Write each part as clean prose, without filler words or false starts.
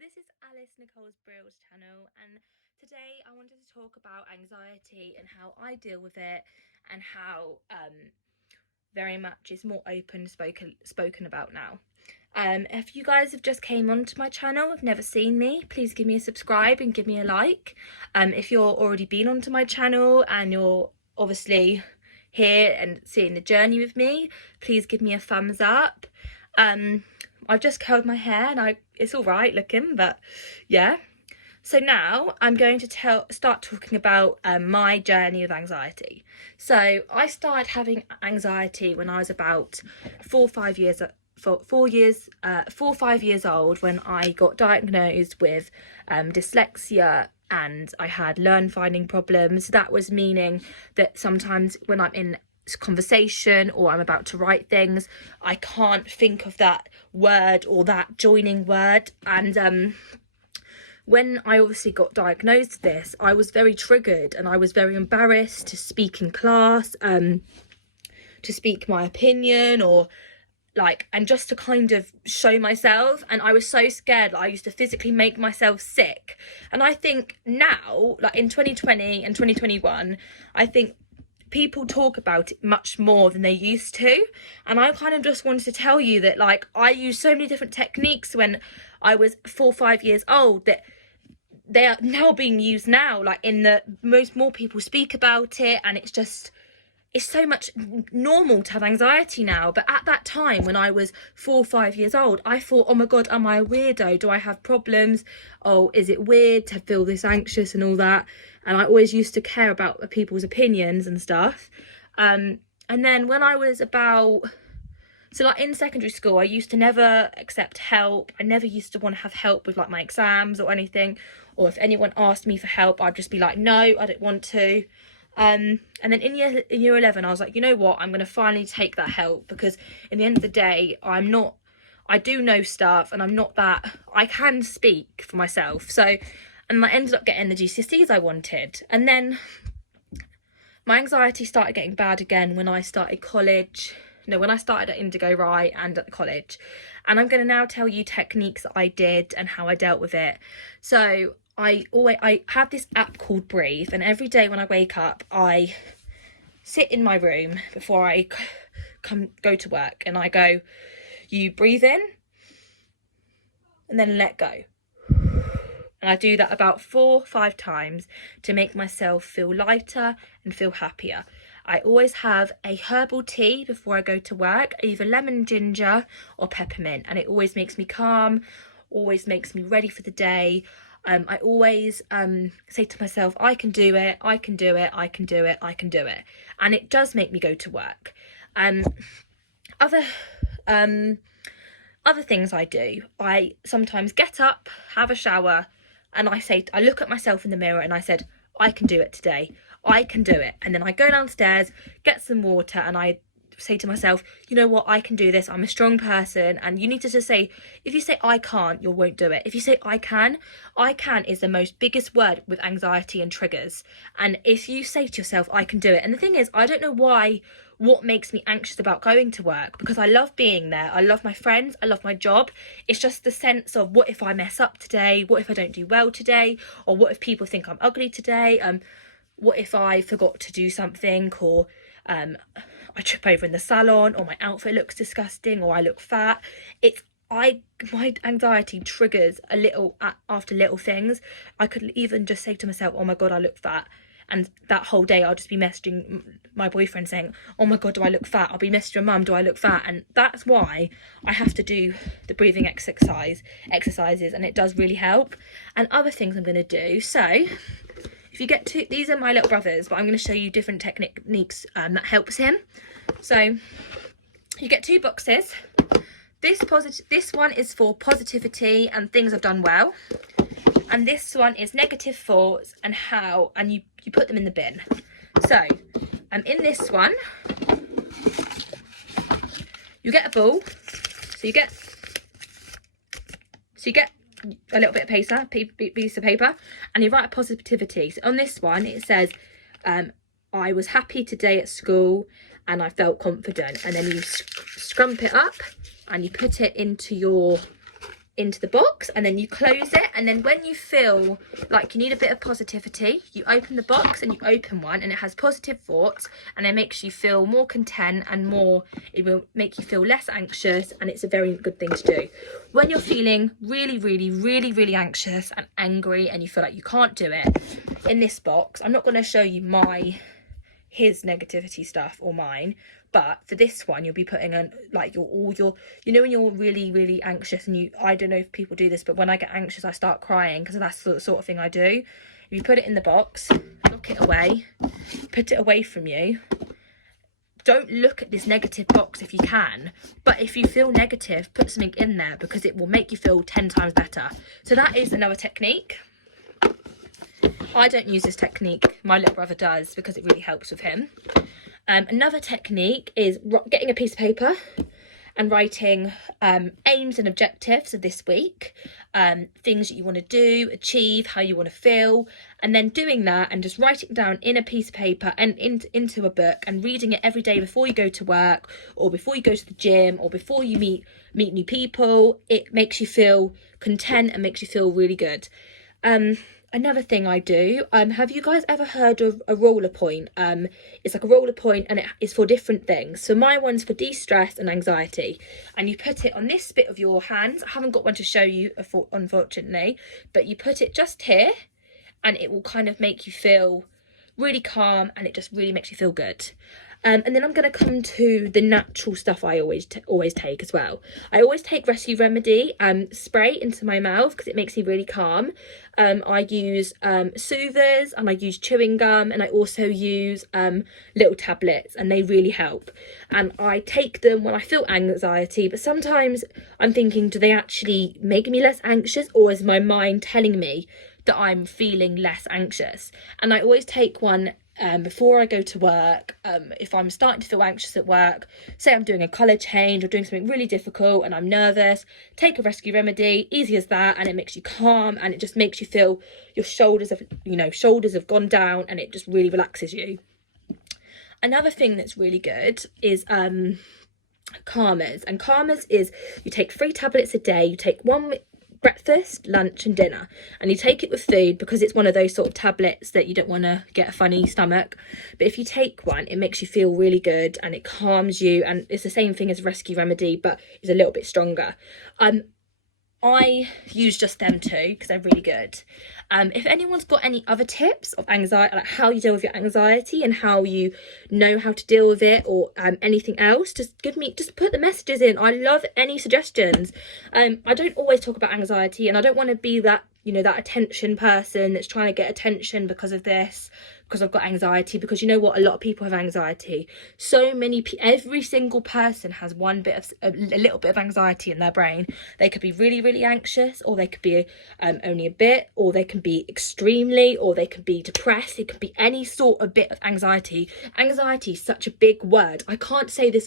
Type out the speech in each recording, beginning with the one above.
this is Nicole's Brill's channel, and today I wanted to talk about anxiety and how I deal with it, and how very much is more open spoken about now. If you guys have just came onto my channel, have never seen me, please give me a subscribe and give me a like. If you're already been onto my channel and you're obviously here and seeing the journey with me, please give me a thumbs up. I've just curled my hair and it's all right looking, but yeah. So now I'm going to start talking about my journey of anxiety. So I started having anxiety when I was about 4 or 5 years old, when I got diagnosed with dyslexia, and I had learn finding problems. That was meaning that sometimes when I'm in conversation or I'm about to write things, I can't think of that word or that joining word. And when I obviously got diagnosed with this, I was very triggered and I was very embarrassed to speak in class, to speak my opinion, or and just to kind of show myself. And I was so scared, I used to physically make myself sick. And I think now, in 2020 and 2021, I think people talk about it much more than they used to. And I kind of just wanted to tell you that I used so many different techniques when I was 4 or 5 years old that they are now being used now, more people speak about it, and it's so much normal to have anxiety now. But at that time, when I was 4 or 5 years old, I thought, oh my god, am I a weirdo? Do I have problems? Oh, is it weird to feel this anxious and all that? And I always used to care about people's opinions and stuff. And then when I was in secondary school, I used to never accept help. I never used to want to have help with my exams or anything. Or if anyone asked me for help, I'd just be like, no, I don't want to. And then in year 11, I was like, you know what, I'm going to finally take that help, because in the end of the day, I do know stuff, and I can speak for myself. So, and I ended up getting the GCSEs I wanted. And then my anxiety started getting bad again when I started college. When I started at Indigo Rye and at college. And I'm going to now tell you techniques that I did and how I dealt with it. So I have this app called Breathe, and every day when I wake up, I sit in my room before I go to work, and I go, you breathe in and then let go. And I do that about 4 or 5 times to make myself feel lighter and feel happier. I always have a herbal tea before I go to work, either lemon ginger or peppermint, and it always makes me calm, always makes me ready for the day. I always say to myself, I can do it, I can do it, I can do it, I can do it. And it does make me go to work. Other things I do, I sometimes get up, have a shower, and I look at myself in the mirror and I said, I can do it today. I can do it. And then I go downstairs, get some water, and I say to myself, you know what, I can do this. I'm a strong person. And you need to just say, if you say I can't, you won't do it. If you say I can is the most biggest word with anxiety and triggers. And if you say to yourself, I can do it. And the thing is, I don't know what makes me anxious about going to work, because I love being there. I love my friends. I love my job. It's just the sense of, what if I mess up today? What if I don't do well today? Or what if people think I'm ugly today? What if I forgot to do something, or I trip over in the salon, or my outfit looks disgusting, or I look fat? My anxiety triggers a little after little things. I could even just say to myself, oh my god, I look fat. And that whole day I'll just be messaging my boyfriend saying, oh my god, do I look fat? I'll be messaging mum, do I look fat? And that's why I have to do the breathing exercises, and it does really help. And other things I'm going to do. So if you get these are my little brothers, but I'm going to show you different techniques that helps him. So you get 2 boxes. This one is for positivity and things I've done well, and this one is negative thoughts and you put them in the bin. So in this one, you get a ball. So you get a little bit of piece of paper, and you write a positivity. So on this one, it says, I was happy today at school and I felt confident. And then you scrump it up and you put it into your into the box, and then you close it, and then when you feel like you need a bit of positivity, you open the box and you open one, and it has positive thoughts, and it makes you feel more content and more, it will make you feel less anxious, and it's a very good thing to do when you're feeling really anxious and angry and you feel like you can't do it. In this box, I'm not going to show you his negativity stuff or mine, but for this one you'll be putting in like all your, you know, when you're really anxious, and I don't know if people do this, but when I get anxious I start crying, because that's the sort of thing I do. If you put it in the box, lock it away, put it away from you, don't look at this negative box if you can, but if you feel negative, put something in there, because it will make you feel 10 times better. So that is another technique. I don't use this technique, my little brother does, because it really helps with him. Another technique is getting a piece of paper and writing aims and objectives of this week, things that you want to do, achieve, how you want to feel, and then doing that and just writing it down in a piece of paper and into a book, and reading it every day before you go to work, or before you go to the gym, or before you meet new people. It makes you feel content and makes you feel really good. Another thing I do, have you guys ever heard of a roller point? It's like a roller point, and it is for different things. So my one's for de-stress and anxiety, and you put it on this bit of your hands. I haven't got one to show you, unfortunately, but you put it just here, and it will kind of make you feel really calm, and it just really makes you feel good. And then I'm going to come to the natural stuff I always take as well. I always take Rescue Remedy spray into my mouth, because it makes me really calm. I use soothers, and I use chewing gum, and I also use little tablets, and they really help. And I take them when I feel anxiety, but sometimes I'm thinking, do they actually make me less anxious, or is my mind telling me that I'm feeling less anxious? And I always take one before I go to work. If I'm starting to feel anxious at work, say I'm doing a colour change or doing something really difficult and I'm nervous, take a Rescue Remedy, easy as that, and it makes you calm, and it just makes you feel your shoulders have gone down, and it just really relaxes you. Another thing that's really good is calmers, and calmers is you take 3 tablets a day. You take one breakfast, lunch and dinner, and you take it with food, because it's one of those sort of tablets that you don't want to get a funny stomach. But if you take one, it makes you feel really good, and it calms you, and it's the same thing as Rescue Remedy, but it's a little bit stronger. I use just them 2 because they're really good. If anyone's got any other tips of anxiety, like how you deal with your anxiety and how you know how to deal with it, or anything else, just put the messages in. I love any suggestions. I don't always talk about anxiety, and I don't want to be that, that attention person that's trying to get attention because of this, because I've got anxiety, because you know what, a lot of people have anxiety. Every single person has a little bit of anxiety in their brain. They could be really anxious, or they could be only a bit, or they can be extremely, or they can be depressed. It could be any sort of bit of anxiety. Anxiety is such a big word. I can't say this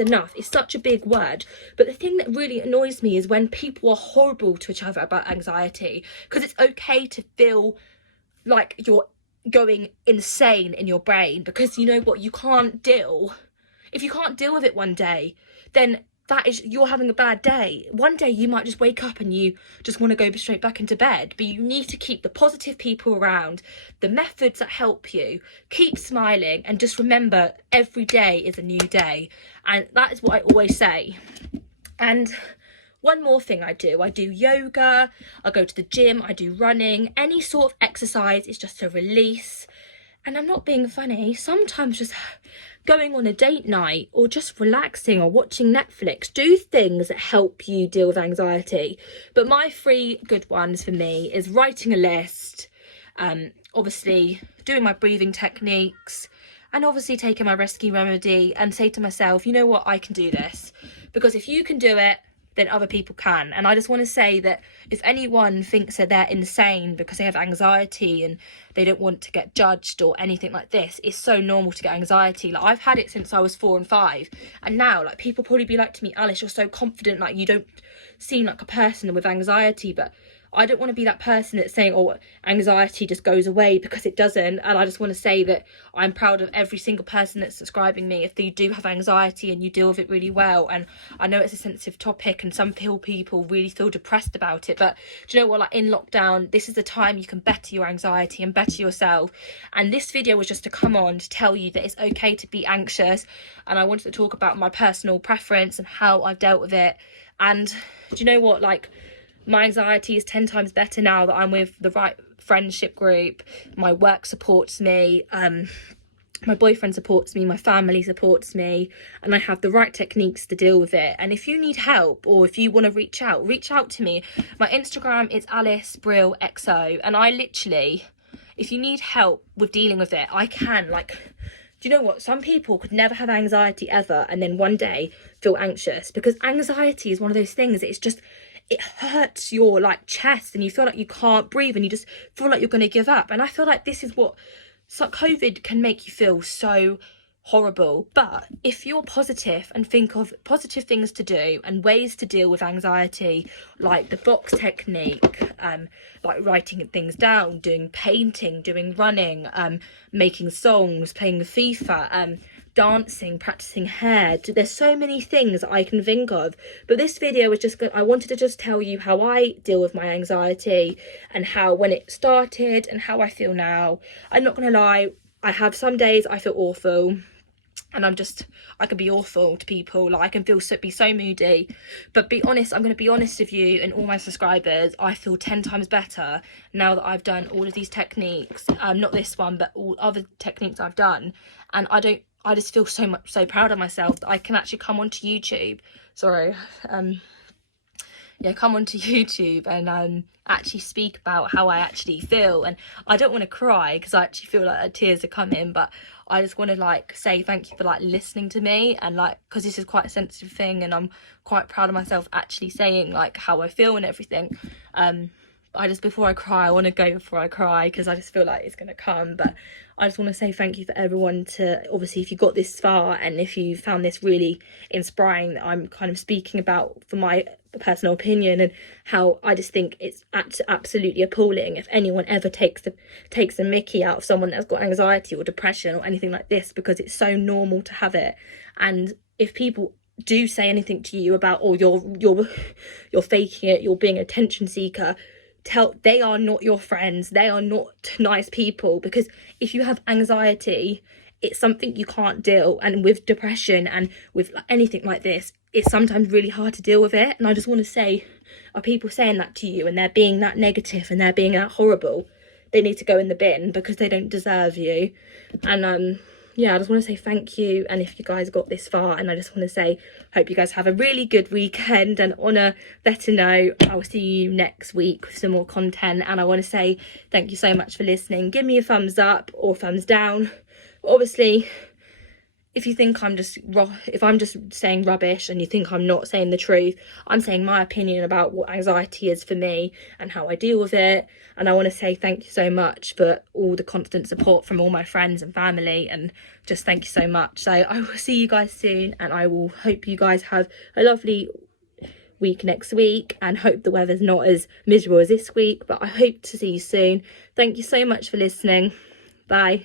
enough. It's such a big word. But the thing that really annoys me is when people are horrible to each other about anxiety, because it's okay to feel like you're going insane in your brain, because you know what, if you can't deal with it one day, then that is, you're having a bad day. One day you might just wake up and you just want to go straight back into bed, but you need to keep the positive people around, the methods that help you, keep smiling, and just remember every day is a new day. And that is what I always say. And one more thing I do yoga, I go to the gym, I do running, any sort of exercise is just a release. And I'm not being funny, sometimes just going on a date night, or just relaxing, or watching Netflix, do things that help you deal with anxiety. But my 3 good ones for me is writing a list, obviously doing my breathing techniques, and obviously taking my Rescue Remedy, and say to myself, you know what, I can do this. Because if you can do it, then other people can. And I just want to say that if anyone thinks that they're insane because they have anxiety and they don't want to get judged or anything like this, it's so normal to get anxiety. Like, I've had it since I was 4 and 5, and now, like, people probably be like to me, Alice, you're so confident, like, you don't seem like a person with anxiety. But I don't want to be that person that's saying, oh, anxiety just goes away, because it doesn't. And I just want to say that I'm proud of every single person that's subscribing me if you do have anxiety and you deal with it really well. And I know it's a sensitive topic and some people really feel depressed about it, but do you know what, like in lockdown, this is the time you can better your anxiety and better yourself. And this video was just to come on to tell you that it's okay to be anxious, and I wanted to talk about my personal preference and how I've dealt with it. And do you know what, like, my anxiety is 10 times better now that I'm with the right friendship group. My work supports me, my boyfriend supports me, my family supports me, and I have the right techniques to deal with it. And if you need help, or if you want to reach out to me. My Instagram is AliceBrillXO, and I literally, if you need help with dealing with it, I can, like, do you know what, some people could never have anxiety ever and then one day feel anxious, because anxiety is one of those things, it's just, it hurts your like chest and you feel like you can't breathe and you just feel like you're going to give up. And I feel like this is what, so COVID can make you feel so horrible. But if you're positive and think of positive things to do and ways to deal with anxiety, like the box technique, like writing things down, doing painting, doing running, making songs, playing the FIFA, dancing, practicing hair, there's so many things I can think of. But this video was just, I wanted to just tell you how I deal with my anxiety and how, when it started and how I feel now. I'm not gonna lie, I have some days I feel awful, and I can be awful to people, like I can be so moody. But be honest, I'm going to be honest with you and all my subscribers, I feel 10 times better now that I've done all of these techniques, not this one, but all other techniques I've done. And I just feel so proud of myself that I can actually come onto YouTube, come onto YouTube and actually speak about how I actually feel. And I don't want to cry because I actually feel like tears are coming, but I just want to like say thank you for like listening to me, and like, because this is quite a sensitive thing and I'm quite proud of myself actually saying like how I feel and everything. Before I cry, I want to go before I cry because I just feel like it's going to come. But I just want to say thank you for everyone to, obviously, if you got this far and if you found this really inspiring that I'm kind of speaking about for my personal opinion, and how I just think it's absolutely appalling if anyone ever takes the mickey out of someone that's got anxiety or depression or anything like this, because it's so normal to have it. And if people do say anything to you about, oh, you're faking it, you're being an attention seeker, they are not your friends, they are not nice people. Because if you have anxiety, it's something you can't deal, and with depression and with anything like this, it's sometimes really hard to deal with it. And I just want to say, are people saying that to you and they're being that negative and they're being that horrible, they need to go in the bin because they don't deserve you. And I just want to say thank you. And if you guys got this far, and I just want to say, hope you guys have a really good weekend. And on a better note, I will see you next week with some more content. And I want to say thank you so much for listening. Give me a thumbs up or thumbs down. Obviously, if you think if I'm just saying rubbish and you think I'm not saying the truth, I'm saying my opinion about what anxiety is for me and how I deal with it. And I want to say thank you so much for all the constant support from all my friends and family, and just thank you so much. So I will see you guys soon, and I will hope you guys have a lovely week next week, and hope the weather's not as miserable as this week. But I hope to see you soon. Thank you so much for listening. Bye.